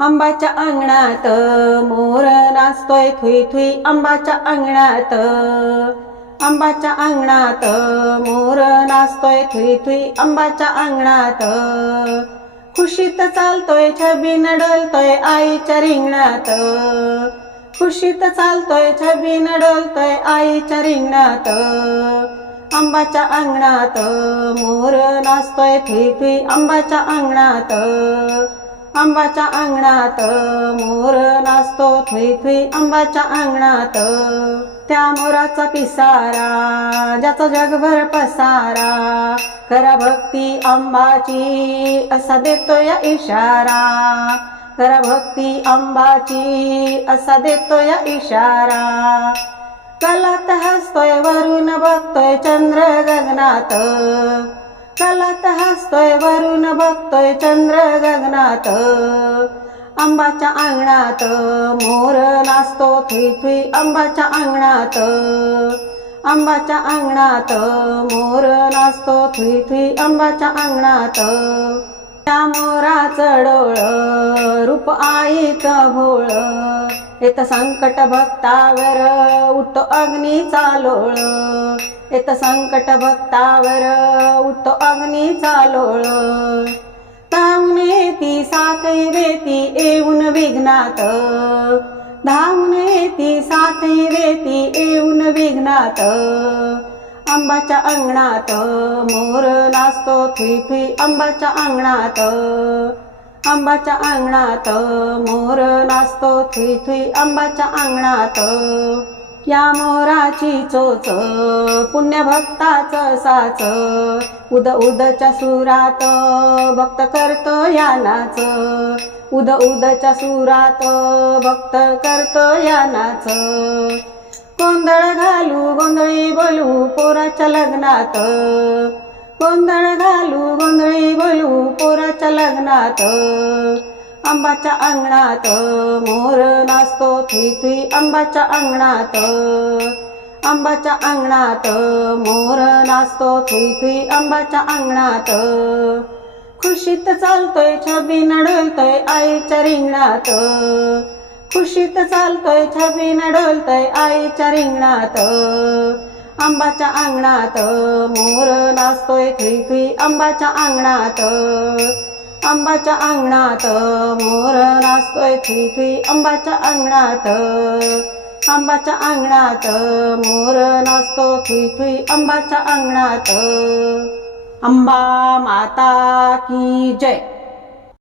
आंबाच्या अंगणात मोर नाचतोय Thuy Thuy आंबाच्या अंगणात. आंबाच्या अंगणात मोर नाचतोय थुई थुई आंबाच्या अंगणात. खुशीत चालतोय छबी नडलतोय आईच्या रिंगणात. खुशीत चालतोय छबी नडलतोय आईच्या रिंगणात. आंबाच्या अंगणात मोर नाचतोय थुई थुई आंबाच्या अंगणात. आंबाच्या अंगणात मोर नाचतो थुई थुई आंबाच्या अंगणात. त्या मोराचा पिसारा ज्याचा जगभर पसारा करा भक्ती आंबाची असा देतो या इशारा. करा भक्ती आंबाची असा देतो या इशारा. कलात हसतोय वरून बघतोय चंद्र गगनात. चलत हसतोय वरून बघतोय चंद्र गगनात आंबाच्या अंगणात मोर नाचतो थुई थुई आंबाच्या अंगणात. आंबाच्या अंगणात मोर नाचतो थुई थुई आंबाच्या अंगणात. त्या मोराचं डोळ रूप आईचं भोळ. येत संकट भक्तावर उठतो अग्नीचा लोळ. येत संकट भक्तावर उठतो अग्नीचा लोळ. धावून येती साखई देती येऊन विघ्नात. धावून येती साखई देती येऊन विघ्नात. आंबाच्या अंगणात मोर नाचतो थुई थुई आंबाच्या अंगणात. आंबाच्या अंगणात मोर नाचतो थुई थुई आंबाच्या अंगणात. या मोराची चोच पुण्य भक्ताचं साच. उद उदच्या सुरात भक्त करतो या नाच उद उदच्या सुरात भक्त करतो या नाच गोंधळ घालू गोंधळी बोलू पोराच्या लग्नात. गोंधळ घालू गोंधळी बोलू पोराच्या लग्नात. आंबाच्या अंगणात मोर नाचतो थुई थुई आंबाच्या अंगणात. आंबाच्या अंगणात मोर नाचतो थुई थुई आंबाच्या अंगणात. खुशीत चालतोय छबी नडलतोय आईच्या रिंगणात. खुशीत चालतोय छबी नडलतोय आईच्या रिंगणात. आंबाच्या अंगणात मोर नाचतोय थुई थुई आंबाच्या अंगणात. आंबाच्या अंगणात मोर नाचतोय थुई थुई आंबाच्या अंगणात. आंबाच्या अंगणात मोर नाचतो थुई थुई आंबाच्या अंगणात. अंबा माता की जय.